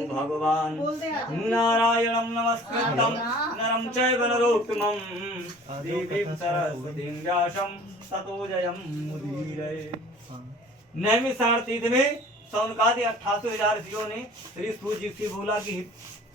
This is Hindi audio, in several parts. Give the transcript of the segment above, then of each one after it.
नमो भगवान नारायणं नमस्कृतं नरं चैव नरोत्तमं देवीं सरस्वतीं व्यासं ततो जयमुदीरये। नैमिषारण्य तीर्थ में सौनकादि 88,000 ऋषियों ने श्री सूर्य जी से बोला कि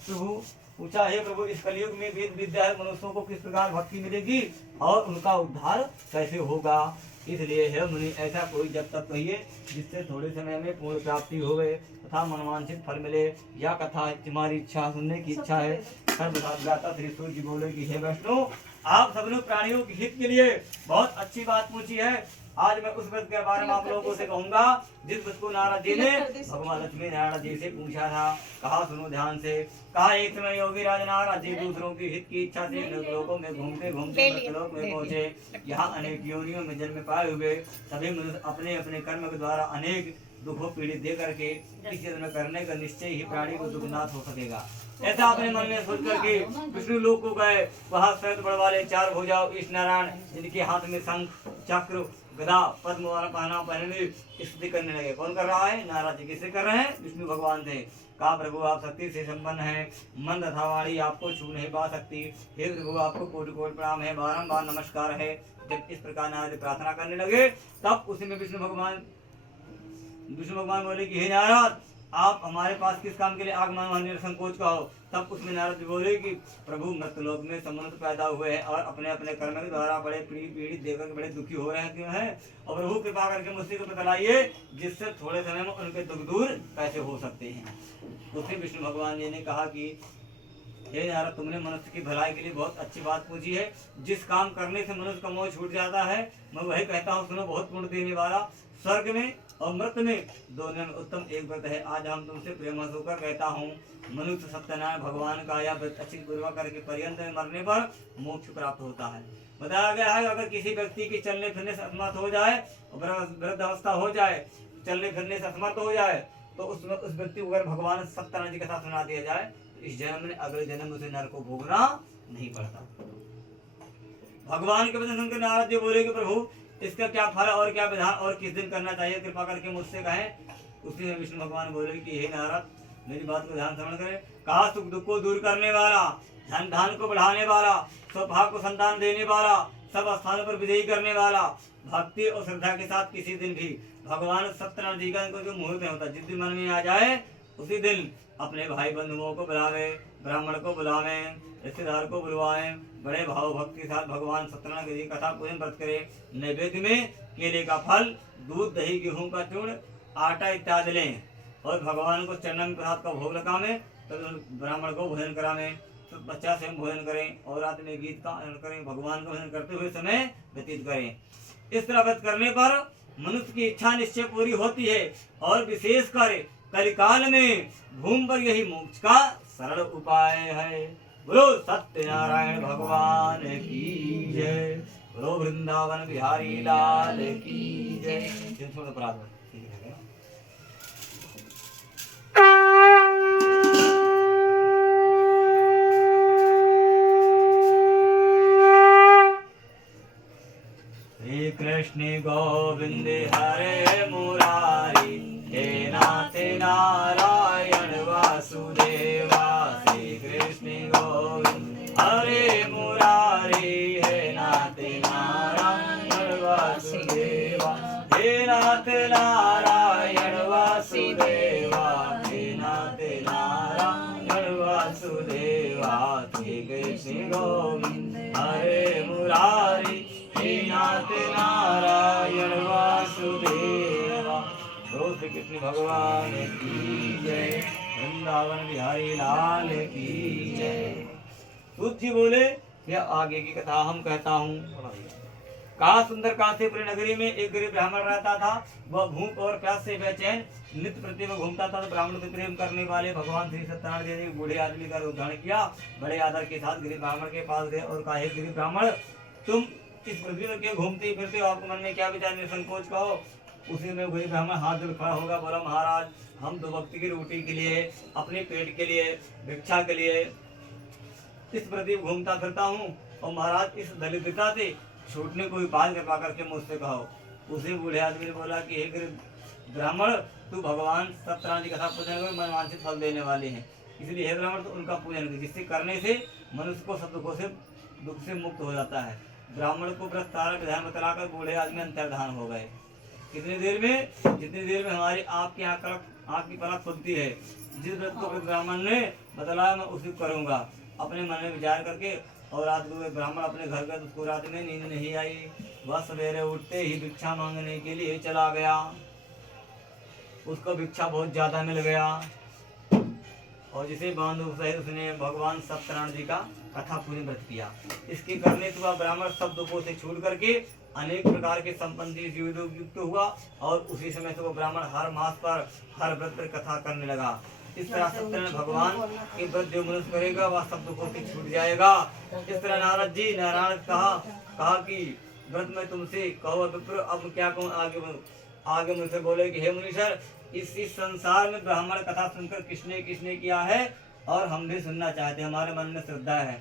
प्रभु पूछा, है प्रभु इस कलयुग में वेद विद्या मनुष्यों को किस प्रकार भक्ति मिलेगी और उनका उद्धार कैसे होगा। इसलिए है मुनि ऐसा कोई जब तक कहिए जिससे थोड़े समय में पूर्ण प्राप्ति होवे तथा मनवांछित फल मिले। या कथा तुम्हारी इच्छा सुनने की इच्छा है। सर्वसाधाता श्री सूर्य जी बोले कि हे वैष्णव, आप सबने प्राणियों के हित के लिए बहुत अच्छी बात पूछी है। आज मैं उस व्रत के बारे में आप लोगों से कहूंगा जिस व्रत को नारद जी ने भगवान लक्ष्मी नारायण जी से पूछा था। कहा सुनो ध्यान से। कहा एक समय योगी राज नारद जी दूसरों की हित की इच्छा से लोकों में घूमते घूमते मृतलोक में पहुंचे। यहाँ अनेक योनियों में जन्म पाए हुए सभी मनुष्य अपने अपने कर्म के द्वारा अनेक दुखों पीड़ित दे करके किसी जन्म करने का निश्चय ही प्राणी को दुखनाथ हो सकेगा। ऐसा अपने मन में सोच करके विष्णु लोक को गए। वहाँ श्वेत बड़ वाले 4 भुजाओं ईश नारायण जिनके हाथ में शंख चक्र गदा पद्म पहने स्तुति करने लगे। कौन कर रहा है? नारद जी। किससे कर रहे हैं? विष्णु भगवान से। कहा प्रभु आप शक्ति से संपन्न हैं, मंद अथवा वाणी आपको छू नहीं पा सकती। हे प्रभु आपको कोटि कोटि प्रणाम है, बारंबार नमस्कार है। जब इस प्रकार नारद प्रार्थना करने लगे तब उसी में विष्णु भगवान बोले कि हे नारद, आप हमारे पास किस काम के लिए आगमन संकोच का हो। तब उसमें नारद जी बोले कि प्रभु मृतलोक में मनुष्य पैदा हुए हैं और अपने अपने कर्म के द्वारा बड़े पीड़ित देकर बड़े दुखी हो रहे हैं क्यों हैं। और प्रभु कृपा करके मुझसे को बतलाइए जिससे थोड़े समय में उनके दुख दूर कैसे हो सकते हैं। उसी विष्णु भगवान जी ने कहा कि हे नारद, तुमने मनुष्य की भलाई के लिए बहुत अच्छी बात पूछी है। जिस काम करने से मनुष्य का मोह छूट जाता है मैं वही कहता हूँ, सुनो, बहुत पुण्य देने वाला। स्वर्ग में और मृत में दोनों में उत्तम एक व्रत है। आज हम तुमसे प्रेम होकर कहता हूँ, मनुष्य सत्यनारायण भगवान का यह व्रत अच्छी पूर्वक करके पर्यंत में मरने पर मोक्ष प्राप्त होता है। बताया गया है अगर किसी व्यक्ति की चलने फिरने से असमर्थ हो जाए, वृद्ध अवस्था हो जाए, चलने फिरने से असमर्थ हो जाए, तो उस व्यक्ति को अगर भगवान सत्यनारायण जी के साथ सुना दिया जाए तो इस जन्म में अगले जन्म में उसे नरक को भोगना नहीं पड़ता। भगवान के वचन सुनकर नारद जी बोले कि प्रभु इसका क्या फल और क्या विधान और किस दिन करना चाहिए, कृपा करके मुझसे कहें। उसी में विष्णु भगवान बोले कि हे नारद, मेरी बात को ध्यान श्रवण करें। कहा सुख दुख को दूर करने वाला, धन धान को बढ़ाने वाला, सौभाग्य को संतान देने वाला, सब स्थानों पर विजयी करने वाला, भक्ति और श्रद्धा के साथ किसी दिन भी भगवान सत्यनारायण जी का जो मुहूर्त होता है जिस दिन मन में आ जाए उसी दिन अपने भाई बंधुओं को बुलावे, ब्राह्मण को बुलावे, रिश्तेदार को बुलवाए, बड़े भाव भक्ति के साथ भगवान सत्यनारायण जी कथा पूजन व्रत करे। नैवेद्य में केले का फल, दूध, दही, गेहूं का चूर्ण, आटा इत्यादि लें और भगवान को चरण में प्रसाद का भोग लगावे। तो ब्राह्मण को भोजन करावे, तो बच्चा से भोजन करें और रात में गीत का आनंद करें, भगवान का भोजन करते हुए समय व्यतीत करें। इस तरह व्रत करने पर मनुष्य की इच्छा निश्चय पूरी होती है और विशेषकर कलिकाल में भूमि पर यही मोक्ष का सरल उपाय है। बोलो सत्यनारायण भगवान की जय, बोलो वृंदावन बिहारी लाल की जय। श्री कृष्ण गोविंद हरे मुरारी, हे नाथ नारायण वासुदेवा। श्री कृष्ण गोविंद हरे मुरारी, हे नाथ नारायण वासुदेवा, हे नाथ नारायण वासुदेवा, हे नाथ नारायण वासुदेवा। श्री कृष्ण गोविंद हरे मुरारी, हे नाथ नारायण वासुदेवा। श्री कृष्ण भगवान की जय, वृंदावन बिहारी लाल की जय। सूत जी बोले यह आगे की कथा हम कहता हूँ। कहा सुंदर काशीपुरी नगरी में एक गरीब ब्राह्मण रहता था। वह भूख और प्यास से बेचैन नित्य प्रति में घूमता था। तो ब्राह्मण को प्रेम करने वाले भगवान श्री सत्यनारायण जी ने बूढ़े आदमी का उद्धारण किया। बड़े आदर के साथ गरीब ब्राह्मण के पास गए और कहा, हे गरीब ब्राह्मण, तुम इस पृथ्वी में क्यों घूमते फिरते हो? आपके मन में क्या विचार निसंकोच का हो? उसी में वही ब्राह्मण हाथ जोड़ खड़ा होगा, बोला, महाराज, हम दो वक्त की रोटी के लिए, अपने पेट के लिए, भिक्षा के लिए इस प्रति घूमता फिरता हूँ और महाराज इस दरिद्रता से छूटने को उपाय कृपा करके मुझसे कहो। उसी बूढ़े आदमी ने बोला कि हे गरीब ब्राह्मण तू भगवान सत्यनारायण की कथा पूजन कर मन वांछित फल देने वाले हैं, इसलिए हे ब्राह्मण तो उनका पूजन कर, जिससे करने से मनुष्य को सब दुख से मुक्त हो जाता है। ब्राह्मण को व्रत सारा विधान बतलाकर बूढ़े आदमी अंतर्धान हो गए। कितनी देर में? जितनी देर में हमारी आपकी आँख की पलक खुलती है। जिस व्रत को ब्राह्मण ने बतलाया मैं उसी करूँगा। अपने मन में विचार करके और रात को ब्राह्मण अपने घर गया, उसको रात में नींद नहीं आई। वह सवेरे उठते ही भिक्षा मांगने के लिए चला गया। उसको भिक्षा बहुत ज्यादा मिल गया और जिसे बांधु सहित उसने भगवान सत्यनारायण जी का कथा पूजन व्रत किया। इसके करने से वह ब्राह्मण सब दुखों से छूट करके अनेक प्रकार के संपत्ति युक्त हुआ और उसी समय से वो ब्राह्मण हर मास पर हर व्रत पर कथा करने लगा। इस तरह सत्यनारायण भगवान के व्रत जो मनुष्य करेगा वह सब दुखों से छूट जाएगा। इस तरह नारद जी नारायण कहा कि व्रत में तुमसे कहो विप्र, अब क्या कहूँ? आगे मुझसे बोले कि हे मुनीश्वर, इस संसार में ब्राह्मण कथा सुनकर किसने किया है और हम भी सुनना चाहते हैं, हमारे मन में श्रद्धा है।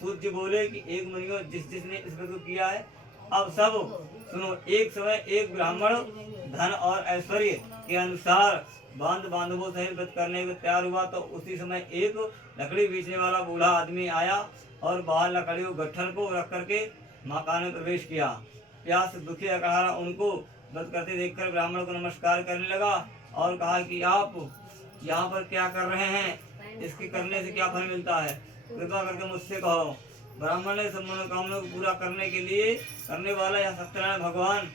सूर्य बोले कि एक मुनियो जिसने इस व्रत को किया है, अब सब सुनो। एक समय एक ब्राह्मण धन और ऐश्वर्य के अनुसार बांधवों सहित व्रत करने को तैयार हुआ, तो उसी समय एक लकड़ी बेचने वाला बूढ़ा आदमी आया और बाहर लकड़ियों गट्ठर को रख करके मकान में प्रवेश किया। प्यास से दुखी अकड़हारा उनको व्रत करते देखकर ब्राह्मण को नमस्कार करने लगा और कहा कि आप यहाँ पर क्या कर रहे हैं? इसके करने से क्या फल मिलता है? कृपा करके मुझसे कहो। ब्राह्मण ने सब मनोकामना को पूरा करने के लिए करने वाला यह सत्यनारायण भगवान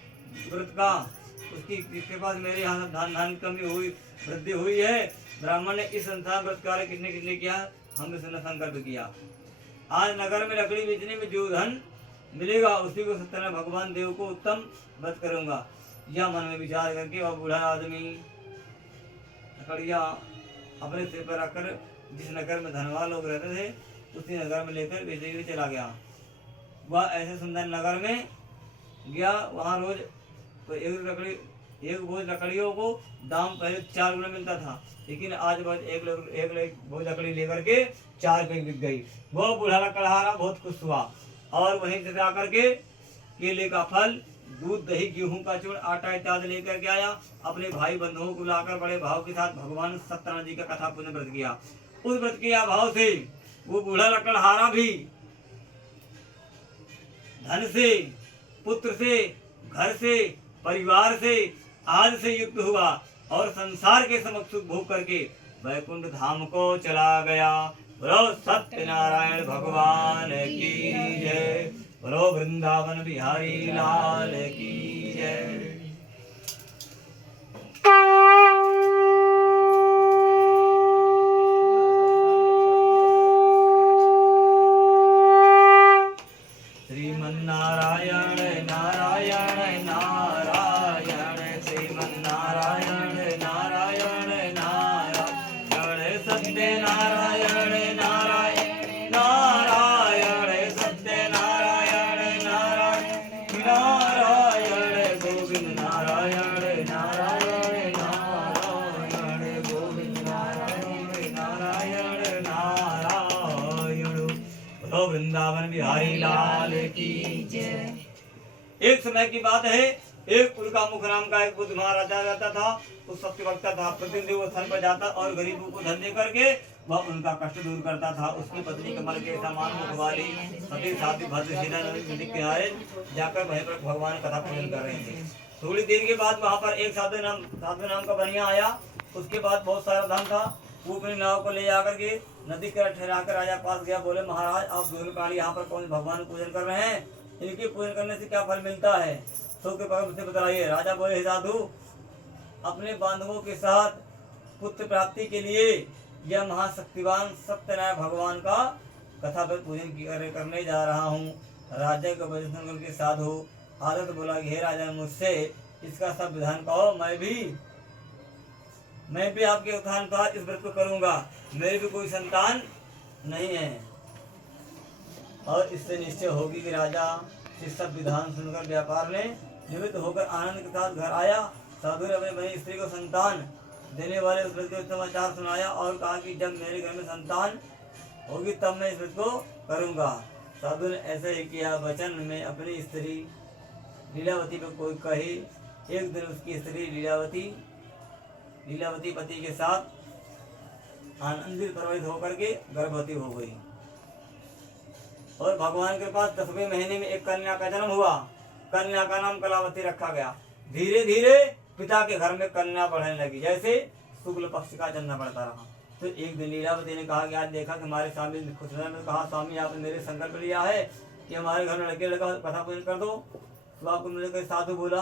व्रत का उसकी कृपा से मेरे यहाँ धन कमी हुई वृद्धि हुई है। ब्राह्मण ने इस संसार व्रत कार्य किसने किया? हमने सुनना संकल्प किया। आज नगर में लकड़ी बेचने में जो धन मिलेगा उसी को सत्यनारायण भगवान देव को उत्तम व्रत करूंगा। यह मन में विचार करके वह बूढ़ा आदमी लकड़ियाँ अपने सिर पर रखकर जिस नगर में धनवान लोग रहते थे उसी नगर में लेकर बेचने के लिए चला गया। वह ऐसे सुंदर नगर में गया, वहाँ रोज तो एक बोझ लकड़ियों को दाम पहले 4 गुना मिलता था, लेकिन आज एक बोझ लकड़ी लेकर के 4 रुपये बिक गई। वो बूढ़ा लकड़हारा बहुत खुश हुआ और वहीं से जाकर के केले का फल, दूध, दही, गेहूं का चूर्ण, आटा इत्यादि लेकर के आया। अपने भाई बंधुओं को लाकर बड़े भाव के साथ भगवान सत्यनारायण जी का कथा पुण्य व्रत किया। उस व्रत के अभाव से वो बूढ़ा लकड़हारा भी धन से, पुत्र से, घर से, परिवार से, आदि से युक्त हुआ और संसार के समक्ष सुख भोग करके वैकुंठ धाम को चला गया। बोलो सत्यनारायण भगवान की जय। बोलो वृंदावन बिहारी लाल की जय। श्रीमन्नारायण नारायण नारायण, श्रीमन्नारायण नारायण नारायण, सत्यनारायण नारायण नारायण, सत्यनारायण नारायण नारायण, गोविंद नारायण नारायण नारायण, गोविंद नारायण नारायण नारायण। बोलो वृंदावन बिहारी लाल की जय। एक समय की बात है, एक कुल का मुख नाम का एक बुद्ध महाराजा रहता था। उस सत्य वक्ता था, प्रतिदिन वो स्थान पर जाता और गरीबों को धन दे करके वह उनका कष्ट दूर करता था। उसकी पत्नी कमल के समान मुख वाली सती साथी भद्रशिला नदी के किनारे जाकर वहीं पर भगवान कथा पूजन कर रहे थे। थोड़ी देर के बाद वहाँ पर एक साधु नाम का बनिया आया। उसके बाद बहुत सारा धन था। वो अपनी नाव को ले जाकर के नदी के ठहरा कर राजा पास गया। बोले महाराज, आप दूरकाली यहाँ पर कौन भगवान पूजन कर रहे हैं? इनके पूजन करने से क्या फल मिलता है? तो के पकड़ मुझसे बताइए। राजा बोले, साधु, अपने बांधवों के साथ पुत्र प्राप्ति के लिए यह महाशक्तिवान सत्यनारायण भगवान का कथा पर पूजन करने जा रहा हूँ। राजा का वचन करके साधु आदत बोला कि हे राजा, मुझसे इसका सब विधान कहो, मैं भी आपके उत्थान पर इस व्रत को करूंगा। मेरी भी कोई संतान नहीं है और इससे निश्चय होगी कि राजा इस सब विधान सुनकर व्यापार ने निवृत्त होकर आनंद के साथ घर आया। साधु ने अपनी बनी स्त्री को संतान देने वाले उस व्रत के समाचार सुनाया और कहा कि जब मेरे घर में संतान होगी तब मैं इस व्रत को करूंगा। साधु ने ऐसा ही किया। वचन में अपनी स्त्री लीलावती को कोई कही। एक दिन उसकी स्त्री लीलावती लीलावती पति के साथ आनंदित प्रवृत्त होकर के गर्भवती हो गई। और भगवान के पास 10वें महीने में एक कन्या का जन्म हुआ। कन्या का नाम कलावती रखा गया। धीरे धीरे पिता के घर में कन्या बढ़ने लगी, जैसे शुक्ल पक्ष का जन्म बढ़ता रहा। तो एक दिन लीलावती ने कहा कि आज देखा कि हमारे स्वामी खुश ने कहा, स्वामी आपने मेरे संकल्प लिया है कि हमारे घर में लड़के लड़का कथा पूजन कर दो। तो आपको मेरे साधु बोला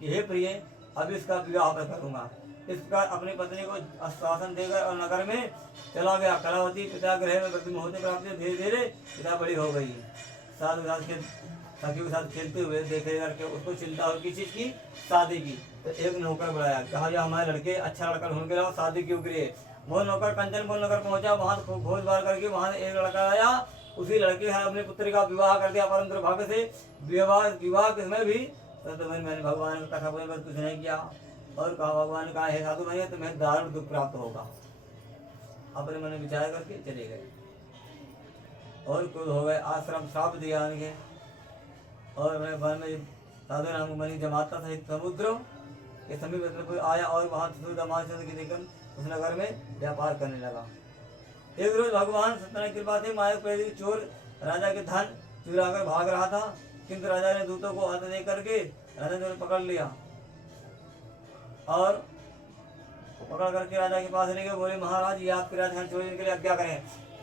कि हे प्रिय, अब इसका विवाह मैं करूँगा। इस प्रकार अपनी पत्नी को आश्वासन देकर और नगर में चला गया। कलावती पिता गृह में वृद्धि होते प्राप्त धीरे धीरे पिता बड़ी हो गई। साधु साथ के सखी के साथ खेलते हुए देखे करके उसको चिंता हो किसी चीज की, शादी की। तो एक नौकर बुलाया, कहा यह हमारे लड़के अच्छा लड़का ढूंढ के लाओ शादी क्यों के लिए। वो नौकर कंचनपुर नगर पहुंचा, वहां खोज बार करके वहां एक लड़का आया। उसी लड़के के साथ अपने पुत्र का विवाह कर दिया परम दुर्भाग्य से। विवाह के समय भी तो मैंने भगवान का कथा बोलकर कुछ नहीं किया। और कहा भगवान ने कहा हे साधु भाई तुम्हें दारुण दुख प्राप्त होगा। अपने मन में विचार करके चले गए और क्रोध हो गए। आश्रम श्राप दिया उनके। और मैं वन में साधु नाम मणि जमाता सहित समुद्र के समीप आया और वहाँ दामाचंद्र की देखकर उस नगर में व्यापार करने लगा। एक रोज भगवान सत्यनारायण की कृपा से माया प्रेरित चोर राजा के धन चुरा कर भाग रहा था, किंतु राजा ने दूतों को हाथ दे करके राजा ने पकड़ लिया और पकड़ करके राजा के पास लेके बोले महाराज ये आपके राजधानी चोरी के लिए अब क्या करें।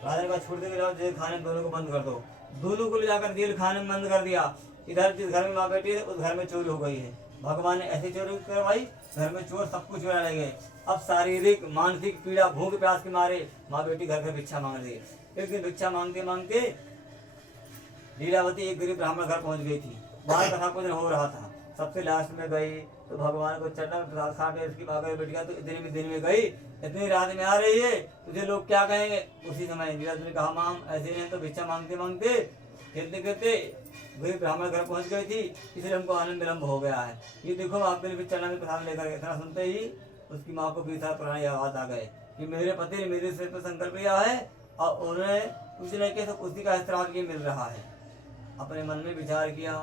राजा ने कहा छोड़ देंगे, जेल खाने में दोनों को बंद कर दो। दोनों को ले जाकर जेल खाने में बंद कर दिया। इधर जिस घर में माँ बेटी है उस घर में चोरी हो गई है। भगवान ने ऐसी चोरी करवाई, घर में चोर सब कुछ चुरा ले गए। अब शारीरिक मानसिक पीड़ा भूख प्यास के मारे माँ बेटी घर में भिक्षा मांग रही है। एक दिन भिक्षा मांगते मांगते लीलावती एक गरीब ब्राह्मण घर पहुंच गई थी। वहां कथा पूजन हो रहा था। सबसे लास्ट में गई तो भगवान को चढ़ना प्रसाद खा के उसकी भागर बेटिया तो इतने दिन में गई, इतनी रात में आ रही है, तुझे लोग क्या कहेंगे। उसी समय लीलावती ने कहा माम ऐसे नहीं तो भिक्षा मांगते मांगते खेलते खेलते गरीब ब्राह्मण घर पहुंच गई थी, इसलिए हमको आनंद विलम्ब हो गया है। ये देखो आपके लिए चढ़ना में प्रसाद लेकर इतना सुनते ही उसकी माँ को भी पुरानी आवाज आ गए कि मेरे पति ने मेरे सिर पर संकल्प लिया है और उन्हें कुछ नहीं किया, उसी का श्राप ये मिल रहा है। अपने मन में विचार किया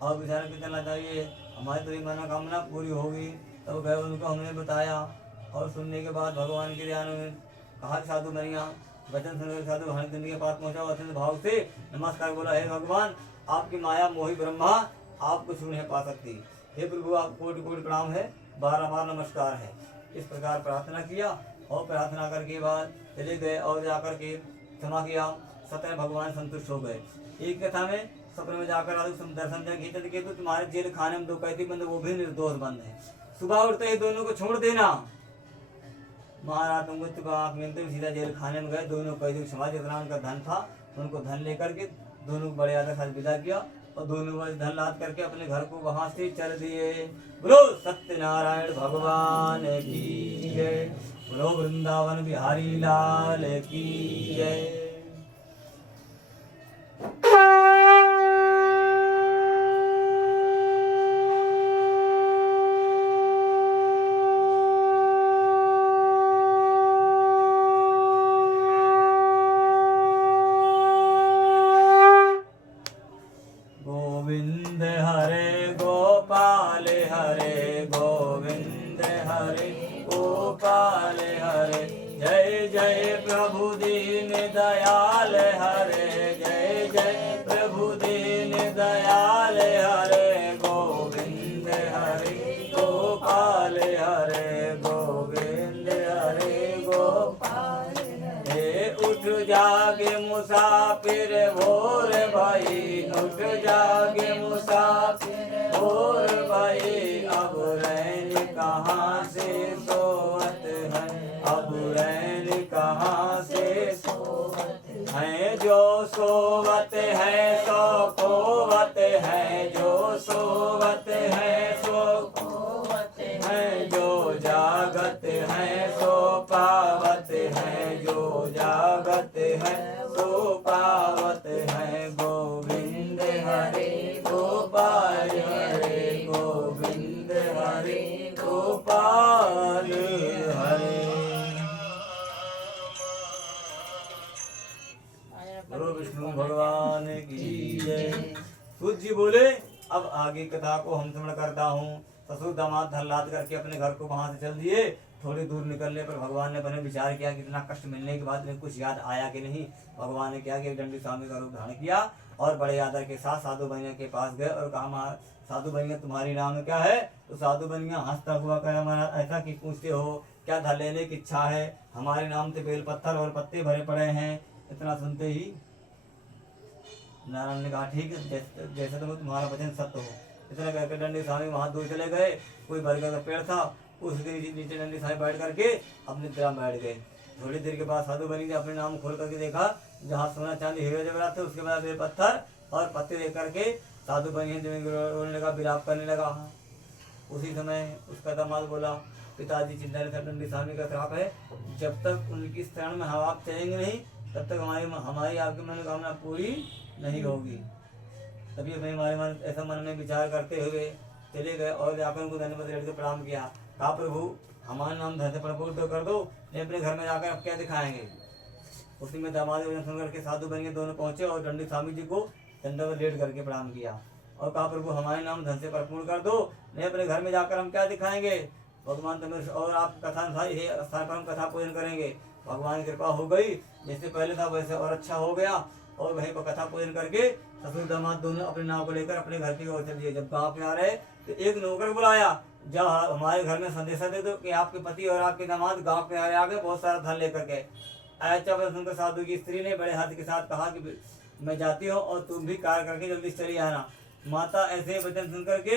और विचार के चलना चाहिए, हमारी तो मनोकामना पूरी होगी। तब गए उनको हमने बताया और सुनने के बाद भगवान के ध्यान में कहा साधु मरिया वचन सुनकर साधु हनुमान के पास पहुंचा और अत्यंत भाव से नमस्कार बोला, हे भगवान आपकी माया मोही ब्रह्मा आपको छू नहीं पा सकती। हे प्रभु आप कोटि कोटि प्रणाम है, बार बार नमस्कार है। इस प्रकार प्रार्थना किया और प्रार्थना करके बाद चले गए और जाकर के क्षमा किया। सत्य भगवान संतुष्ट हो गए। एक कथा में सपने में जाकर दर्शन के तो तुम्हारे जेल खाने में 2 कैदी बंद, वो भी निर्दोष बंद है। सुबह उठते ही दोनों को छोड़ देना। महाराज तुमको आंख मिलते सीधा जेल खाने में गए। दोनों कैदी क्षमा जितना उनका धन था उनको धन लेकर के दोनों बड़े आदर साथ विदा किया और दोनों धन लाद करके अपने घर को वहां से चल दिए। बोलो सत्यनारायण भगवान की जय, बोलो वृंदावन बिहारी लाल की जय। जागे मुसाफिर भोर भाई, उठ जागे मुसाफिर भोर भाई। अब रैन कहाँ से सोवत है, अब रैन कहाँ से सोवत है। जो सोवत है सो खोवत है, जो सोवत है सो खोवत है। जो जागत है सो पावत है, जो जागत है सो पावत है। गोविंद हरे गोपाल हरे, गोविंद हरे गोपाल हरे। बोलो विष्णु भगवान की जय। सूत जी बोले अब आगे कथा को हम श्रवण करता हूँ। ससुर दामाद धर लाद करके अपने घर को वहां से चल दिए। थोड़ी दूर निकलने पर भगवान ने बने विचार किया कि इतना कष्ट मिलने के बाद में कुछ याद आया कि नहीं। भगवान ने क्या कि दंडी स्वामी का रूप धारण किया और बड़े आदर के साथ साधु बनिया के पास गए और कहा, साधु बनिया तुम्हारी नाम क्या है? तो साधु बनिया हंसता हुआ कहा, महाराज ऐसा कि पूछते हो, क्या धन लेने की इच्छा है? हमारे नाम से बेल पत्थर और पत्ते भरे पड़े हैं। इतना सुनते ही नारायण ने कहा, ठीक है, जैसे तुम्हारा वचन सत्य हो। इतना कहकर दंडी स्वामी वहां दूर चले गए। कोई बरगद का पेड़ था, उसके नीचे दंडी स्वामी बैठ करके अपनी तरह बैठ गए। थोड़ी देर के बाद साधु बनी ने अपने नाम खोल करके देखा, जहाँ सोना चांदी हीरे जवाहरात थे उसके बाद बेल पत्थर और पत्ते देख करके साधु बनी रोने लगा, विलाप करने लगा। उसी समय उसका दामाद बोला, पिताजी चिंता नहीं, दंडी स्वामी का श्राप है, जब तक उनकी शरण में हम आप चलेंगे नहीं तब तक हमारी आपकी मनोकामना पूरी नहीं होगी। तभी हमारे मन ऐसा मन में विचार करते हुए चले गए और जाकर उनको धन्यवाद रेट से प्रणाम किया। कहा, प्रभु हमारा नाम धन से प्रभु तो कर दो, नहीं अपने घर में जाकर अब क्या दिखाएंगे। उसी में दामाद सुन करके साधु बन के दोनों पहुंचे और दंडी स्वामी जी को दंडवत लेट करके प्रणाम किया और कहा, प्रभु हमारे नाम धन से भरपूर कर दो, नहीं अपने घर में जाकर हम क्या दिखाएंगे। भगवान तुम्हें और आप कथा स्थान पर हम कथा पूजन करेंगे। भगवान की कृपा हो गई, जैसे पहले था वैसे और अच्छा हो गया। और वहीं पर कथा पूजन करके ससुर दामाद दोनों अपने नाव को लेकर अपने घर की ओर चल दिए। जब गाँव पे आ रहे तो एक नौकर बुलाया, जब हमारे घर में संदेशा दे दो कि आपके पति और आपके दामाद गाँव पे आ गए बहुत सारा धन लेकर के। ऐसा वचन सुनकर साधु की स्त्री ने बड़े हाथ के साथ कहा कि मैं जाती हूँ और तुम भी कार्य करके जल्दी चली आना। माता ऐसे वचन सुन करके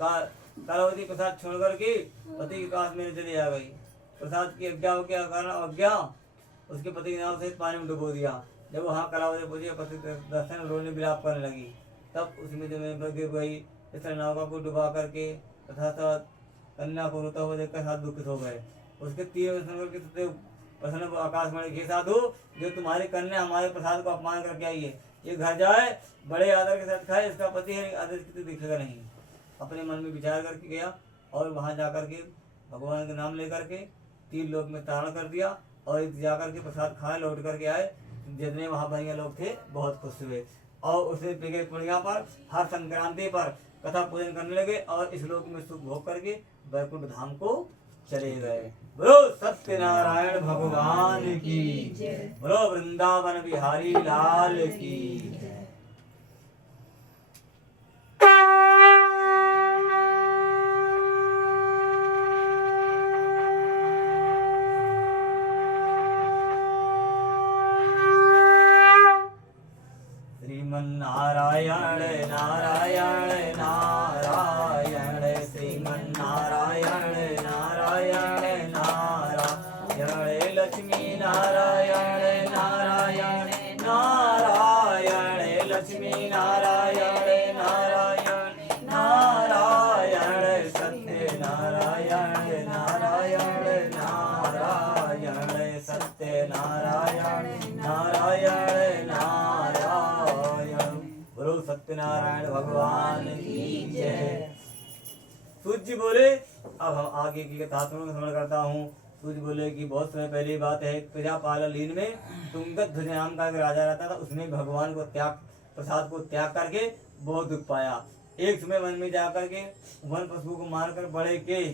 कलावती प्रसाद छोड़ करके पति के पास मेरे चली आ गई। प्रसाद की अज्ञा हो गया कारण अज्ञा उसके पति के नाव से पानी में डुबो दिया। जब वहाँ कलावती पहुंची पति दर्शन रोने विलाप करने लगी, तब उसमें जो मैं गिर गई। इस तरह नौका को डुबा करके तथा कन्या को रोता हुआ देखकर साथ दुखित हो गए। उसके तीर प्रसन्न आकाशवाणी के साधु, जो तुम्हारी कन्या हमारे प्रसाद को अपमान करके आई है, ये घर जाए बड़े आदर के साथ खाए, इसका पति है आदर की दिखेगा नहीं। अपने मन में विचार करके गया और वहां जाकर के भगवान के नाम लेकर के 3 लोक में तारण कर दिया और जाकर के प्रसाद खाए लौट करके आए। जितने वहाँ बढ़िया लोग थे बहुत खुश हुए और उसने पिघे पुण्या पर हर संक्रांति पर कथा पूजन करने लगे और इस लोक में सुख भोग करके वैकुंठ धाम को चले गए। बोलो सत्यनारायण भगवान की, बोलो वृंदावन बिहारी लाल की। नारायण नारायण नारायण श्रीमन्नारायण नारायण नारायण लक्ष्मी नारायण नारायण नारायण लक्ष्मी नारायण नारायण नारायण सत्य नारायण नारायण नारायण सत्य नारायण नारायण नारायण। बोलो सत्यनारायण भगवान की जय। सूर्य जी बोले, अब हम आगे की कथाओं का स्मरण करता हूँ। सूर्य बोले कि बहुत समय पहले बात है, प्रजापाल लीन में तुंगध्वज नाम का एक राजा रहता था। उसने भगवान को प्रसाद को त्याग करके बहुत दुख पाया। एक समय वन में जाकर के वन पशु को मारकर बड़े के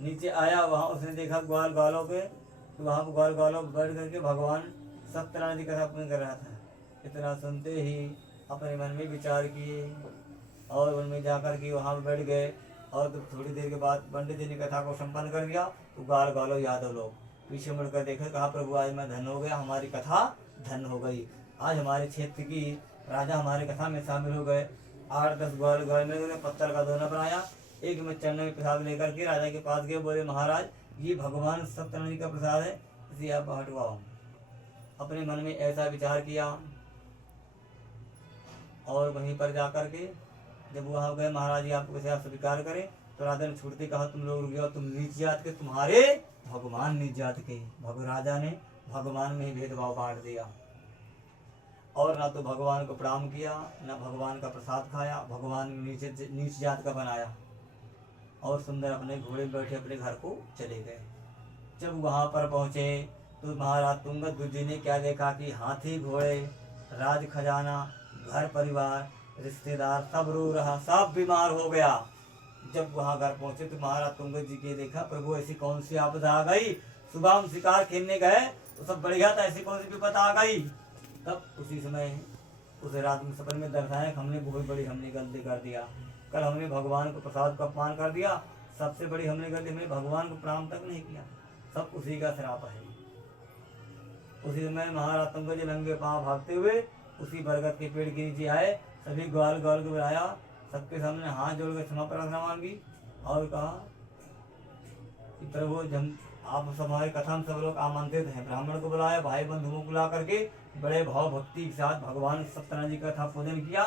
नीचे आया। वहाँ उसने देखा ग्वाल ग्वालों पे, तो वहाँ पर ग्वाल ग्वालों बैठ करके भगवान सत्यनारायण की कथा पूर्ण कर रहा था। इतना सुनते ही अपने मन में विचार किए और उनमें जाकर के वहाँ बैठ गए। और तो थोड़ी देर के बाद पंडित जी ने कथा को संपन्न कर दिया। तो गाल गालो यादव लोग पीछे मुड़कर देखे, कहा प्रभु आज मैं धन हो गया, हमारी कथा धन हो गई। आज हमारे क्षेत्र की राजा हमारी कथा में शामिल हो गए। 8-10 ग्वाल में पत्थर का दोना बनाया, एक में चरण में प्रसाद लेकर के राजा के पास गए। बोले महाराज ये भगवान सत्यनारायण जी का प्रसाद है, इसे आप हटवाओ। अपने मन में ऐसा विचार किया और वहीं पर जाकर के जब वहाँ गए, महाराज जी आपको कैसे आप स्वीकार करें। तो राजा ने छूटते कहा, तुम लोग रुक जाओ, तुम नीच जात के, तुम्हारे भगवान नीच जात के। राजा ने भगवान में ही भेदभाव बांट दिया और ना तो भगवान को प्रणाम किया, ना भगवान का प्रसाद खाया, भगवान नीच जात का बनाया और सुंदर अपने घोड़े में बैठे अपने घर को चले गए। जब वहाँ पर पहुँचे तो महाराज तुंगध्वज जी ने क्या देखा कि हाथी घोड़े, राज खजाना, घर परिवार, रिश्तेदार सब रो रहा, सब बीमार हो गया। जब वहां घर पहुंचे तो महाराज तुंगत जी के देखा, प्रभु ऐसी कौन सी आपदा आ गई, सुबह हम शिकार खेलने गए तो सब बढ़िया था, ऐसी कौन सी विपत आ गई। तब उसी समय उस रात में सपन में दर्शाया, हमने बहुत बड़ी हमने गलती कर दिया, कल हमने भगवान को प्रसाद का अपमान कर दिया, सबसे बड़ी हमने गलती, हमने भगवान को प्रणाम तक नहीं किया, सब उसी का श्राप है। उसी समय महाराज तुंगत जी नंगे पांव भागते हुए उसी बरगद के पेड़ के नीचे आए, सभी ग्वाल ग्वाल को बुलाया, सबके सामने हाथ जोड़कर क्षमा प्रार्थना मांगी और कहा कि प्रभु आप सब हमारे कथा में सब लोग आमंत्रित हैं। ब्राह्मण को बुलाया, भाई बंधुओं को बुला करके बड़े भाव भक्ति के साथ भगवान सत्यनारायण जी का कथा पूजन किया।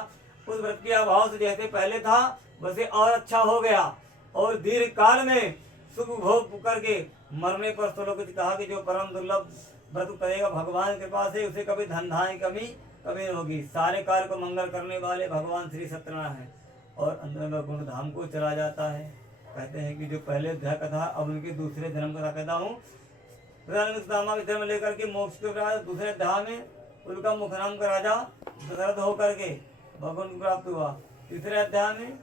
उस व्रत के अभाव से जैसे पहले था वैसे और अच्छा हो गया, और दीर्घ काल में सुख भोग करके मरने पर तो लोग कहा कि जो परम दुर्लभ व्रत करेगा भगवान के पास है उसे कभी धन धान की कमी कभी नहीं होगी। सारे कार्य को मंगल करने वाले भगवान श्री सत्यनारायण हैं। और अंदर में गुण धाम को चला जाता है। कहते हैं कि जो पहले अध्याय कथा अब उनके दूसरे जन्म कथा कहता हूँ। जन्म लेकर के मोक्ष के प्राप्त, दूसरे अध्याय में उनका मुखराम का राजा दशरथ होकर के भगवान को प्राप्त हुआ। तीसरे अध्याय में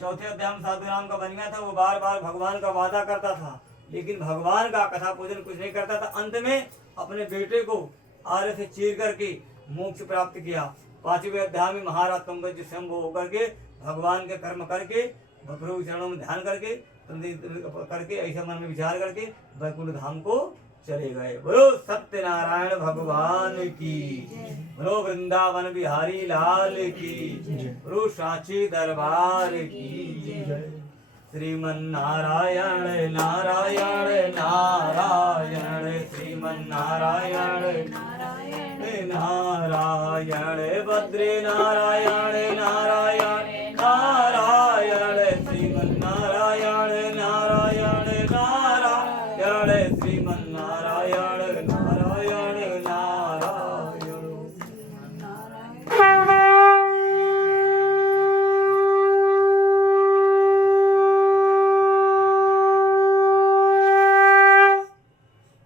चौथे अध्याय में साधु राम का बन गया था। वो बार बार भगवान का वादा करता था लेकिन भगवान का कथा पूजन कुछ नहीं करता था। अंत में अपने बेटे को आर्य से चीर करके मोक्ष प्राप्त किया। पांचवें अध्याय में महाराज तुंगत जी स्वयं होकर के भगवान के कर्म करके प्रभु चरणों में ध्यान करके ऐसा मन में विचार करके वैकुंठ धाम को चले गए। बोलो सत्यनारायण भगवान की, बोलो वृंदावन बिहारी लाल की, बोलो सांची दरबार की। श्रीमन नारायण नारायण नारायण, श्रीमन नारायण नारायण नारायण, बद्री नारायण नारायण नारायण, श्रीमन नारायण नारायण नारायण, श्रीमन नारायण नारायण नारायण।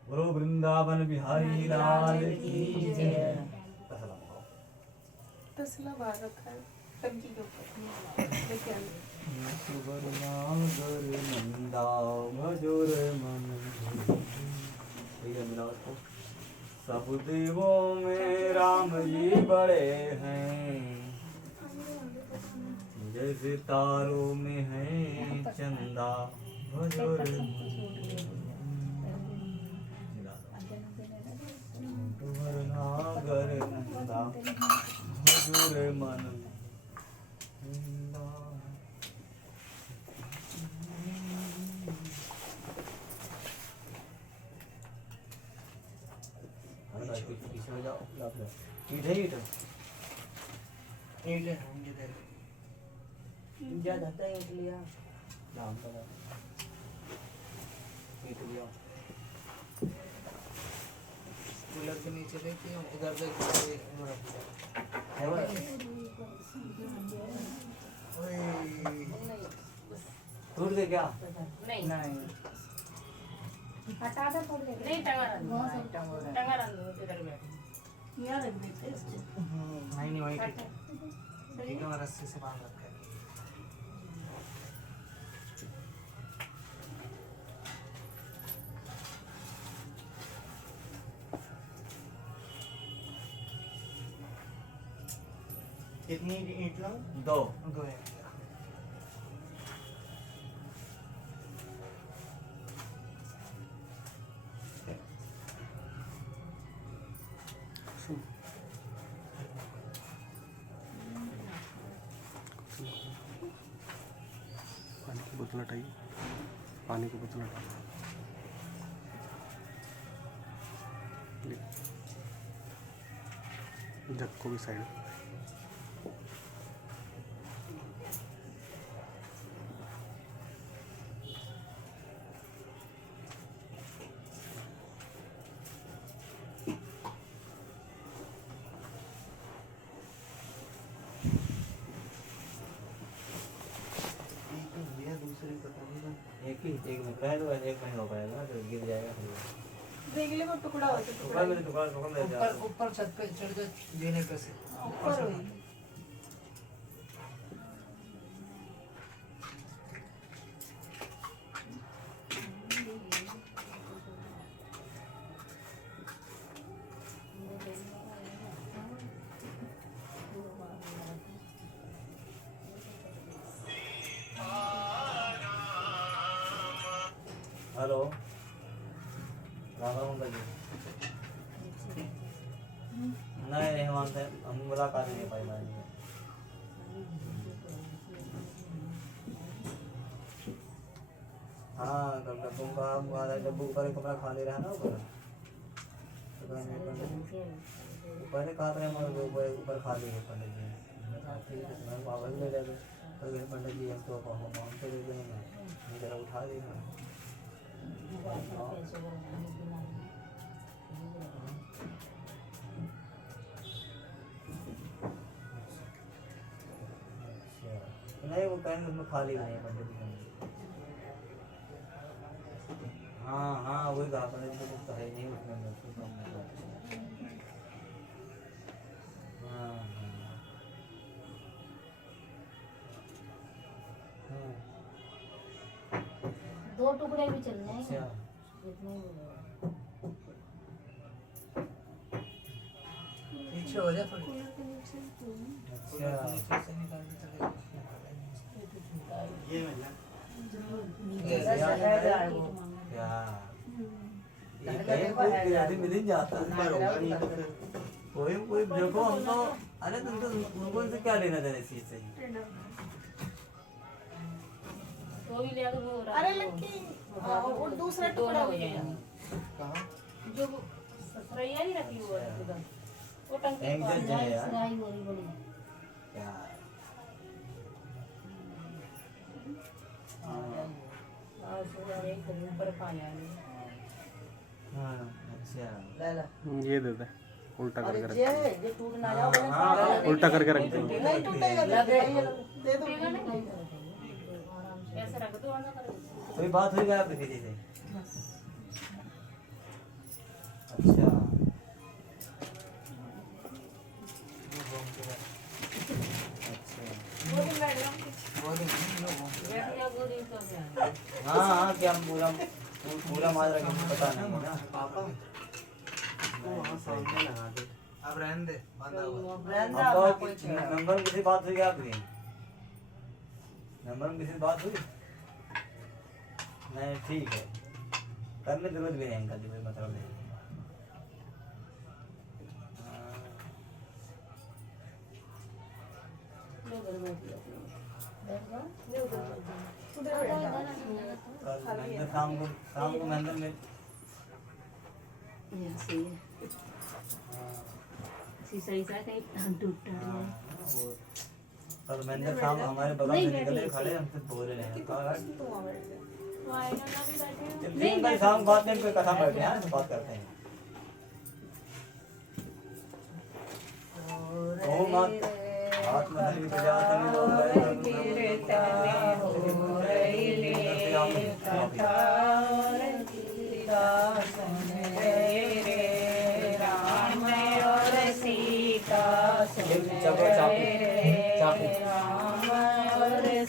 बोलो वृंदावन बिहारी लाल की जय। तसला बाहर रखा है टंकी के ऊपर। नंदा भजोर मन, सब देवों में राम जी बड़े हैं, जैसे तारों में है चंदा भजोर नागर नंदा भजोर मन। कूलर के नीचे देखिए, इधर देखिए। टूट गए क्या? नहीं हटा दे फोड़ दे। नहीं टंगा रख दो इधर में। यार रख देते इसको। नहीं वही ठीक है, रस्सी से बांध रखा है। कितनी ईंट लो? दो। है। पानी की बोतल हटाइए, पानी की बोतल हटाइए। जग को भी साइड। एक निकला है तो एक नहीं हो पाएगा, तो गिर जाएगा। देख को टुकड़ा हो तो टुकड़ा में टुकड़ा टुकड़ा ले जाओ। ऊपर छत पे चढ़ जा देने पे से ऊपर हुई। राम राम अंकल जी। नहीं हम मुलाकात नहीं पाई हमारी। हाँ कल डब्बू का डब्बू ऊपर एक कमरा खाली रहा ना ऊपर, पहले कहा था हमारे ऊपर खाली है पंडित जी। ठीक है मैं बाबा भी ले जाएगा तो पंडित जी हम तो हम तो ले लेंगे जरा उठा देंगे। नहीं वो कहेंगे उसमें खाली नहीं है पंडित जी। हाँ हाँ वही कहा पंडित जी तो है नहीं उसमें हाँ दो टुकड़े भी चलने हैं अच्छा जितने पीछे हो जा थोड़ी, अच्छा नीचे से निकाल के चले ये मिला क्या ये कहीं कोई आदमी मिल ही जाता है। ऊपर होगा नहीं तो फिर कोई देखो हम तो अरे तुम तो उनको से क्या लेना देना इस चीज से। तो भी ले आके वो अरे लड़की वो दूसरा टुकड़ा हो जाएगा। कहाँ जो ससुरैया नहीं रखी हुआ है उधर, वो टंकी एक जन है यार सिलाई हो रही बड़ी क्या और सुबह एक ऊपर पाया है। हाँ अच्छा ले ला। ये दे दे उल्टा अरे करके जे रख है, जे टूट ना जाओ हाँ, बड़ा हाँ, साफ है। उल्टा करके रख दे। नहीं टूटेगा दे दो। ऐसे रख दो ना कर कोई बात हुई क्या आपकी किसी से? अच्छा वो भी बैठ जाओ। बैठ जा गोदी तो क्या हाँ हाँ क्या हम पूरा मार रखे हैं, पता नहीं है ना। पापा वो वहाँ सामने लगा दे। अब रहने दे, बांधा हुआ। आपका नंबर में किसी बात हुई क्या आपकी? नंबर में किसी बात हुई? नहीं ठीक है करने की जरूरत भी नहीं अंकल जी, कोई मतलब नहीं। लो घर बैठ जा बैठ जा उधर बैठ जाओ। कल महेंद्र शाम को महेंद्र में ऐसे सही सा कहीं टूट जाए। कल महेंद्र शाम हमारे बगल से निकले खड़े हमसे बोल रहे हैं तुम वहाँ बैठ जाओ। दिन कल शाम बात में कोई कथा बैठे हैं बात करते हैं। ओम मत आत्मधर्मी प्रजातन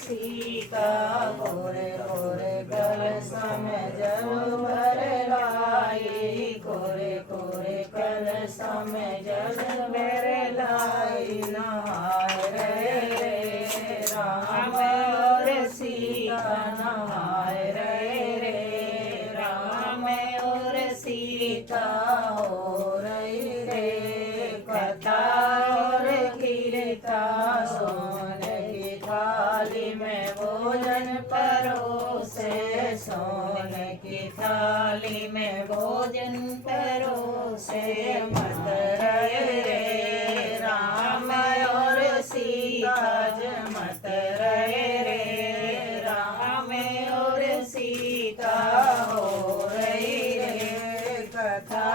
सीता गोरे गोरे कल समय जल भर लाई, गोरे गोरे कल समय जल भर लाई। नहाय रे राम और सीता, नहाय रे राम और सीता। हो रही रे कथा और कीर्ता, सोने की थाली में भोजन परोसे, सोने की थाली में भोजन परोसे। मत रहे रे राम और सीता, मत रहे रे राम और सीता। हो रही रे कथा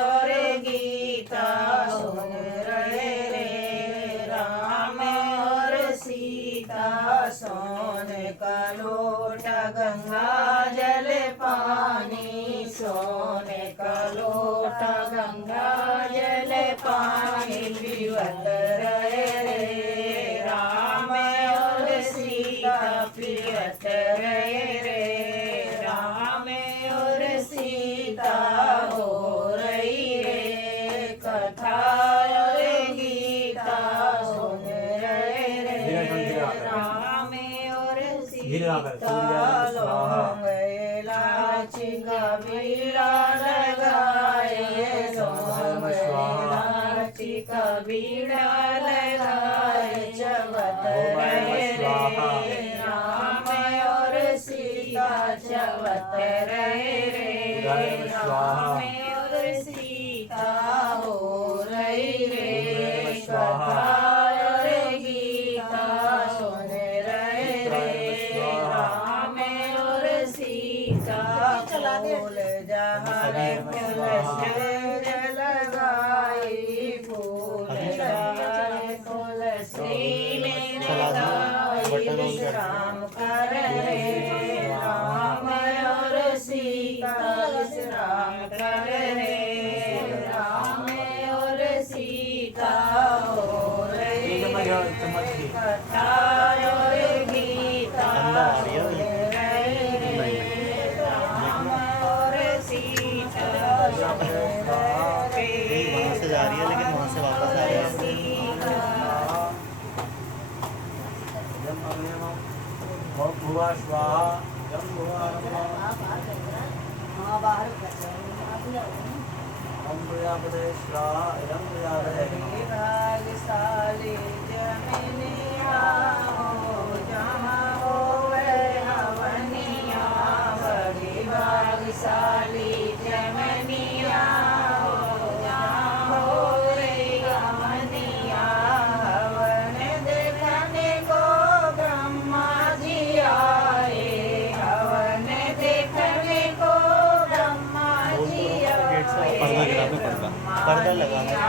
और गीता, सुन रहे रे राम और सीता। सोने का लोटा गंगा जल पानी, सोने का लोटा गंगा जल पानी। पीवत रहे रे राम और सीता, पीवत रहे रे राम और सीता। हो रही रे कथा और गीता, सुन रहे रे राम और सीता। लौंग इलायची का बीड़ा लगा बीड़ा लगाए चवत रहे रे राम और सीता चवत रहे रे राम और सीता हो रही रे कथा और गीता सुन रहे रे राम और सीता बोल जहाँ लगाई फूल तुलसी विश्राम कर रे राम और सीता विश्राम कर रे राम और सीता हो रही कथा और गीता सुन रहे राम और सीता सुन रहे वहाँ से जा रही है लेकिन वहाँ से वापस आ रही है। भुवा स्वाहा जम भुवा हाँ बाहर ओम प्रजापते स्वाहा इदं प्रजापते भाग्यशाली जमिनिया हो जहाँ होवे हवनिया बड़ी भाग्यशाली जमिनिया हो जहाँ होवे हवनिया हवन देखने को ब्रह्मा जी आए हवन देखने को ब्रह्मा जी पर्दा गिरा दो, पर्दा लगा दो।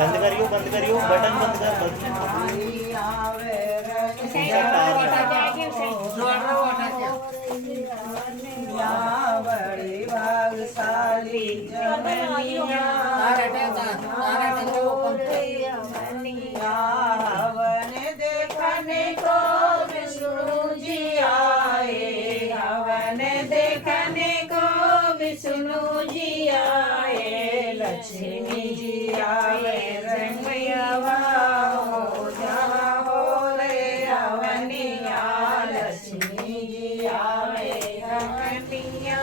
बंद करियो बटन बंद कर बड़ी भाग्यशाली जमनिया हवन देखने को विष्णु जी आए हवन देखने को विष्णु जी आए लक्ष्मी जी आए रंगयवा हो जहाँ हो रे हवनिया लक्ष्मी जी आए हवनिया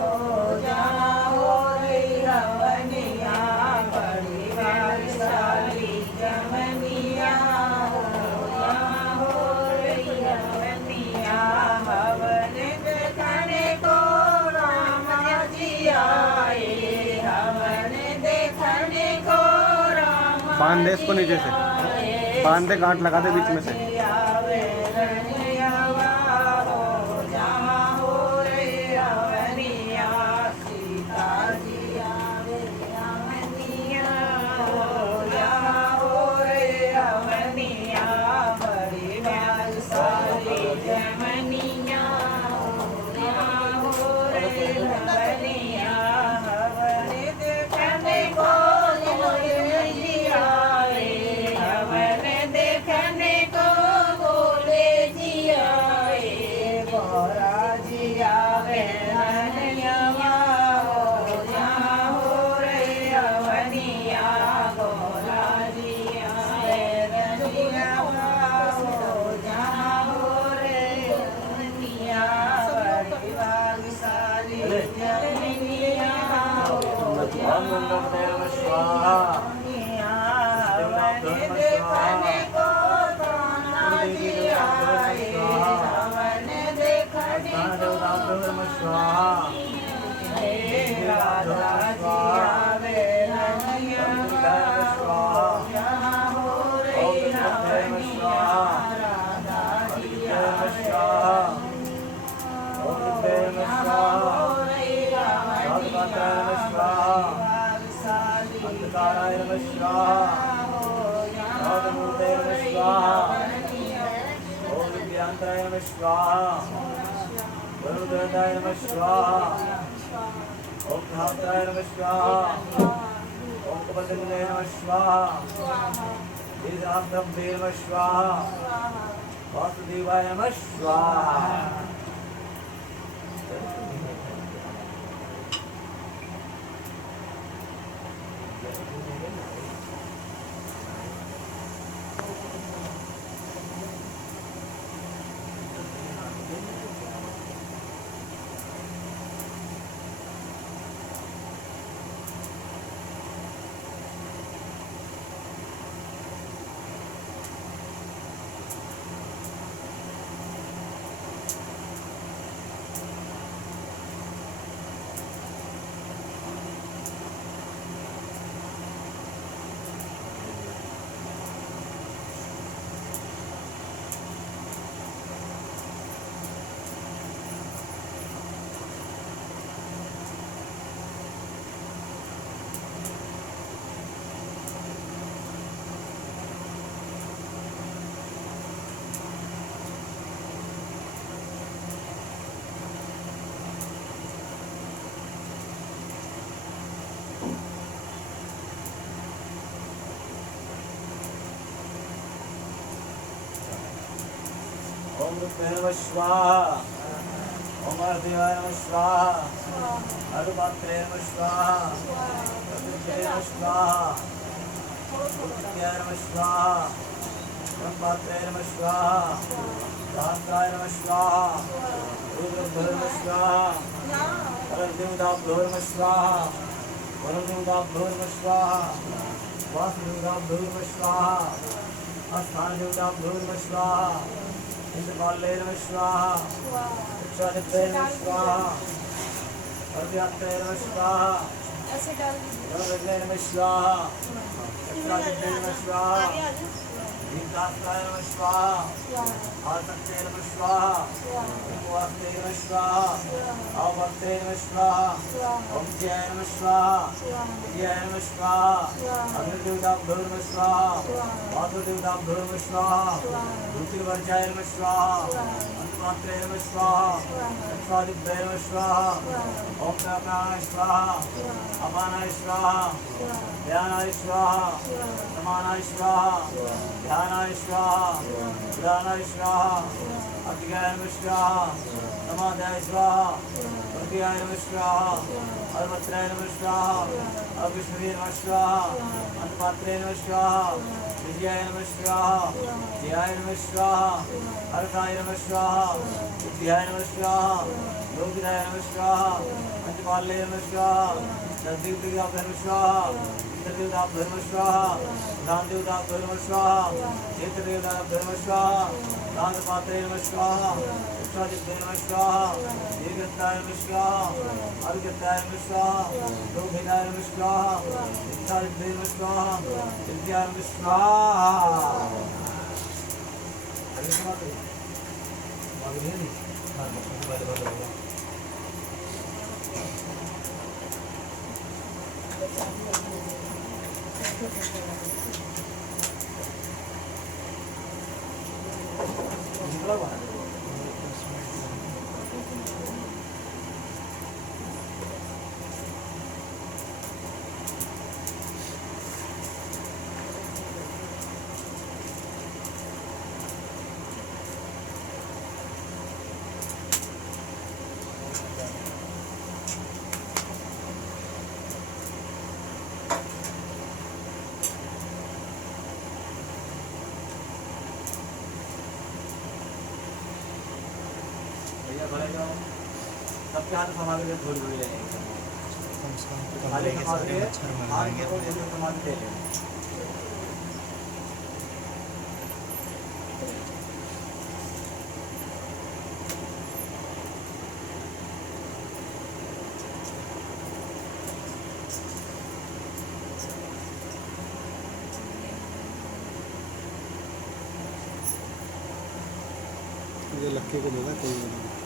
हो जहाँ हो रे हवनिया बड़ी भाग्यशाली जमनिया हो जहाँ हो रे हवनिया हवन देखने को राम जी आए हवन देखने को राम बांध दे इसको नीचे से, बांध दे, गांठ लगा दे बीच में से। ओम गंगपते नमः स्वाहा देखने को कान्हा जी आए हवन देखने को नमः स्वाहा राधा जी आवे रनिया जहाँ हो रे रनिया राधा जी आवे ओम नमः स्वाहा नमः स्वाहा अंधकाराय नमः स्वाहा नादमूर्ते नमः स्वाहा ओम विद्यांतराय नमः स्वाहा वरुणदाय नमः स्वाहा ओम धात्राय नमः स्वाहा ओम कपतिने नमः स्वाहा वेदांतम नमः स्वाहा वासुदेवाय नमः स्वाहा। अमृतेन नमः स्वाहा ओम अर्धदेवाय नमः स्वाहा अर्धपात्रे नमः स्वाहा अर्धदेवाय नमः स्वाहा अर्धदेवाय नमः स्वाहा ब्रह्मपात्रे नमः स्वाहा सहस्राय नमः स्वाहा रुद्रभ्यो नमः स्वाहा परमदेवताभ्यो नमः स्वाहा परमदेवताभ्यो नमः स्वाहा वासुदेवताभ्यो नमः स्वाहा अस्थानदेवताभ्यो नमः स्वाहा इंद्रपाले नमः स्वाहा विश्वादित्य नमः स्वाहा अर्धयात्रे नमः स्वाहा ऐसे डाल दीजिए नमः स्वाहा विश्वादित्य नमः स्वाहा दीर्घास्त्राय नमः स्वाहा आसक्ते नमः स्वाहा उपवास्ते नमः स्वाहा अवक्ते नमः स्वाहा ओम जय नमः स्वाहा जय नमः स्वाहा अग्निदेवताभ्यो नमः स्वाहा वासुदेवताभ्यो नमः स्वाहा रुचिर्वर्चाय नमः स्वाहा अंतमात्रे नमः स्वाहा स्वादिभ्ये नमः स्वाहा ओम प्राणाय स्वाहा अपानाय स्वाहा ध्यानाय स्वाहा समानाय स्वाहा ध्यानाय स्वाहा उदानाय स्वाहा अज्ञाय नमः स्वाहा समाधाय स्वाहा प्रज्ञाय नमः स्वाहा अर्वत्राय नमः स्वाहा अविष्णवे नमः स्वाहा अंतपात्रे नमः स्वाहा विजयाय नमः स्वाहा जयाय नमः स्वाहा हर्षाय नमः स्वाहा बुद्धियाय नमः स्वाहा योगिनाय नमः स्वाहा पंचपाले नमः स्वाहा दशदेवताभ्यो नमः स्वाहा इंद्रदेवताभ्यो नमः स्वाहा दानदेवताभ्यो नमः स्वाहा क्षेत्रदेवताभ्यो नमः स्वाहा दानपात्रे नमः स्वाहा विश्वादित्य नमः स्वाहा दीर्घत्ताय नमः स्वाहा अर्घ्यत्ताय नमः स्वाहा लोभिताय नमः स्वाहा विद्यादित्य नमः स्वाहा विद्याय नमः स्वाहा अरे समाप्त आगे नहीं पहले बताओ सबके हाथ सामग्री थोड़ी थोड़ी रहेगी खाली सामग्री सामग्री ले लें ये लक्के को देना कोई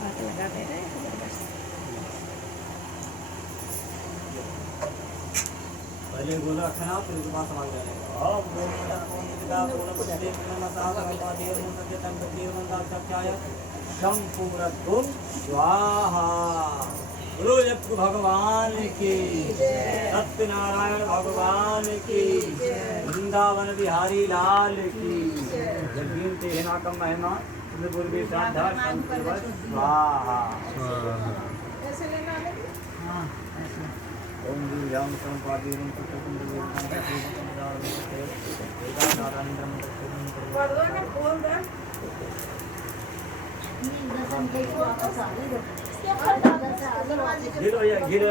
हाथ लगा दे रहे हैं पहले गोला रखना फिर उसके बाद समाज जाएगा अब गोला कौन किताब गोला पुष्टि करना साथ करवा दिया उन सबके तन बत्ती उन दाल सच्चाया संपूर्णत्वम स्वाहा गुरु जप भगवान की सत्यनारायण भगवान की वृंदावन बिहारी लाल की जगीन तेहना का महिमा पूर्वी श्रद्धा संपूर्ण स्वाहा ऐसे लेना है हाँ ऐसे ओम जी राम संपादी ओम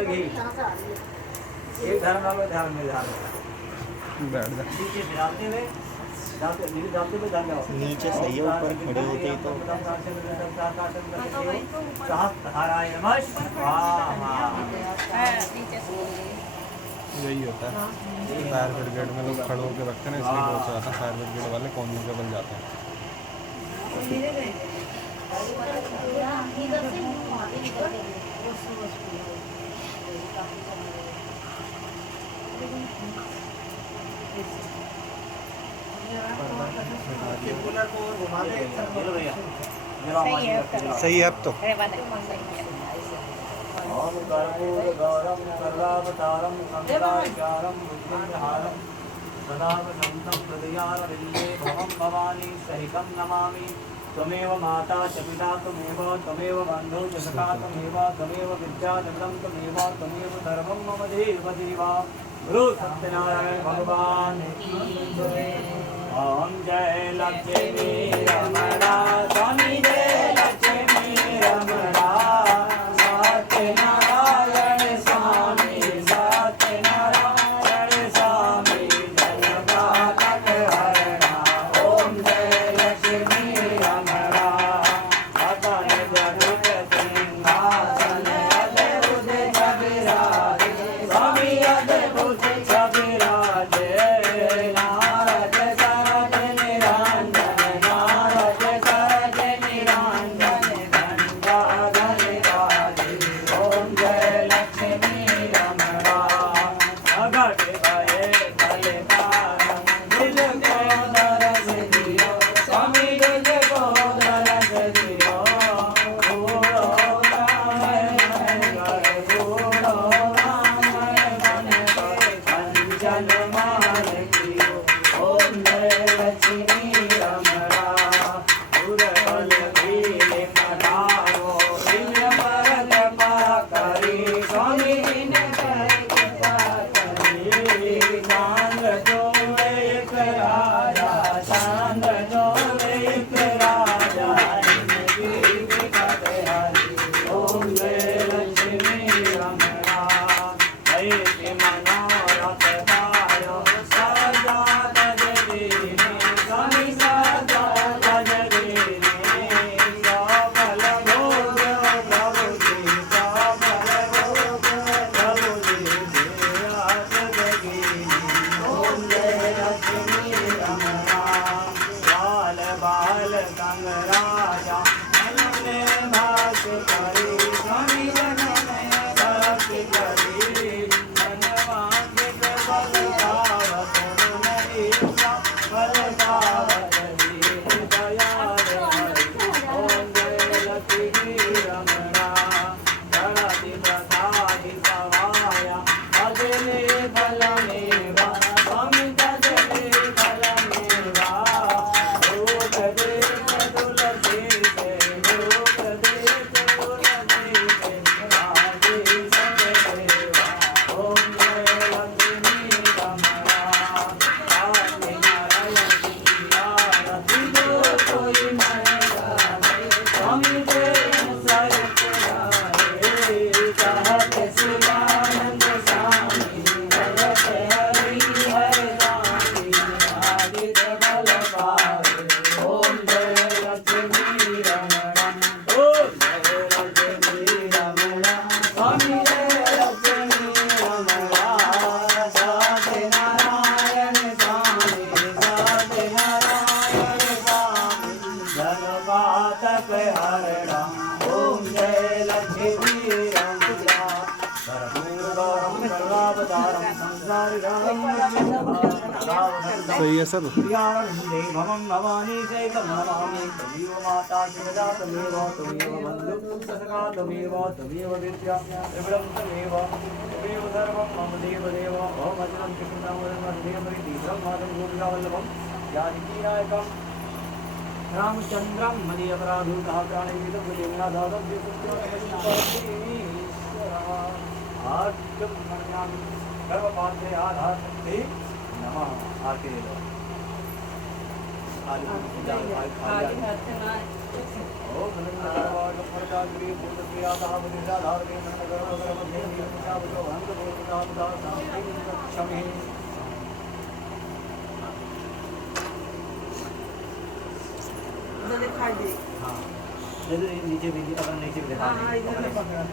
घी एक धर्म वालों ध्यान में ध्यान बैठ जा नीचे डालते हुए डालते हुए ध्यान लगाओ नीचे सही है ऊपर खड़े होते ही तो सहस्राय नमः स्वाहा यही होता है फायर ब्रिगेड में लोग खड़े होकर रखते हैं इसलिए बहुत ज़्यादा फायर ब्रिगेड वाले कौन का बन जाते हैं सही है अब तो ओम कर्पूर गौरम सर्वावतारम संसारम बुद्धिहारम सदा वसन्तं हृदयारविन्दे भवं भवानी सहितं नमामि त्वमेव माता च पिता त्वमेव बन्धो च सखा त्वमेव विद्या जगदं त्वमेव सर्वं मम देव देवा गुरु सत्यनारायण भगवान ओम जय लक्ष्मी रमणा स्वामी जय लक्ष्मी रमणा सत्यनारायण स्वामी सत्यनारायण स्वामी जगन्नाथ हरणा ओम जय लक्ष्मी रमणा अतन गरुड़ सिंहासन अद्भुत छविराज स्वामी अद्भुत छविराज नारद सरज निरंजन नारद सरज निरंजन गंगाधर राजे ओम जय लक्ष्मी रमणा अगट भये कलकारम दिल को दरस दियो स्वामी दिल को दरस दियो भूलो रामय भूलो रामय मन कर कंचन मान कियो ओम जय लक्ष्मी रमणा उदल भील पधारो बिन भरत पाकरी स्वामी बिन भरत पाकरी चांद जो एक राजा चांद जो एक राजा इनकी विपद हरी ओम जय लक्ष्मी रमणा ऐसे मनोरथ पायो सजा तज दीने स्वामी सजा तज दीने सफल भोग प्रभु जी सफल भोग प्रभु जी आस जगीने ओम जय लक्ष्मी रमणा बाल बाल संग राजा मन में भास करी स्वामी जन में भक्ति करी मनवांगित बल पावत मन इच्छा बल पावत दीन दयाल हरि ओम जय लक्ष्मी रमणा गणति प्रसादि सवाया भजले फल मेवा स्वामी भजले फल मेवा लोक देख तुलसी से लोक देख तुलसी से राधे संग देवा ओम जय लक्ष्मी रमणा आदि नारायण की आरती जो कोई मन गावे स्वामी देव सर पुरारे कहत शिवानंद स्वामी भगत हरि हर रानी आदित बल पावे ओम जय लक्ष्मी रमणा ओम जय लक्ष्मी रमणा स्वामी जय लक्ष्मी रमणा सत्यनारायण स्वामी सत्यनारायण स्वामी जगपातक हरणा ओम जय लक्ष्मी रमणा सर्वगौरम सर्वावतारम संसारिणम सही है सर प्रियानंदे भवं भवानी सहितं नमामि तमेव माता शिवदा तमेव बन्धु सखा तमेव विद्या त्रिपुरं तमेव सर्वं मम देवदेव ओमजनं कृष्णमदेवरीतीव्रं मातं गोपिकावल्लभं यादिकीनायकं रामचन्द्रं मदीयपराधूतः प्राणैवेदं आद्यं मन्यामि सर्वपात्रे आधारशक्ति नमः आके ले लो आगे ओ नंदनवार प्रजाग्री भूतप्रियाता बुद्धिदाधारके नंदगर्भगर्भदेवी सावतो हंसभूतावता शांति क्षमे इधर दिखाई दे हाँ नीचे भी अपना नीचे भी दिखा हाँ इधर में पकड़ा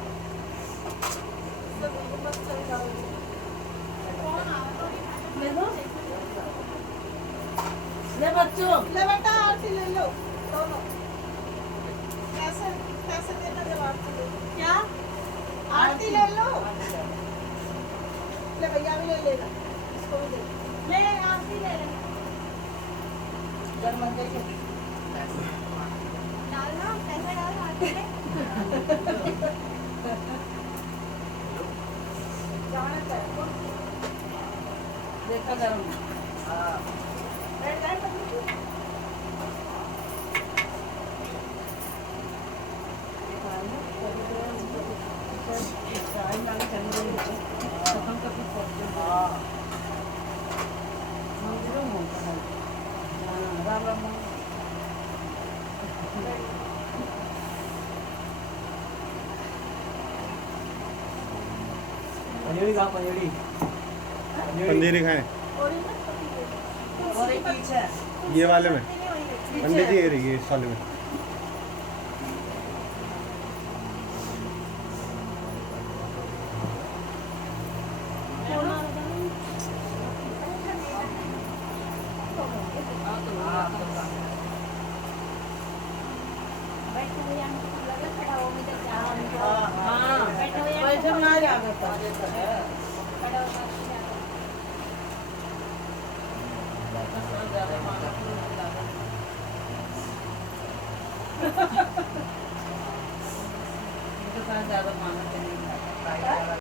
ले बच्चों ले बेटा आरती ले लो दोनों कैसे कैसे देना जब आरती ले क्या आरती ले लो ले भैया भी ले लेना इसको भी दे ले आरती ले ले जब मन देखे डालना पैसा डाल आरती ले जाना चाहिए देखा जरूर बैठ जाए तब पंजेड़ी कहाँ पंजेड़ी पंजीरी खाएं और ये ना और एक पीछे ये वाले में पंडित जी ये रही है इस वाले में वैसे ना जाता ज्यादा मांगते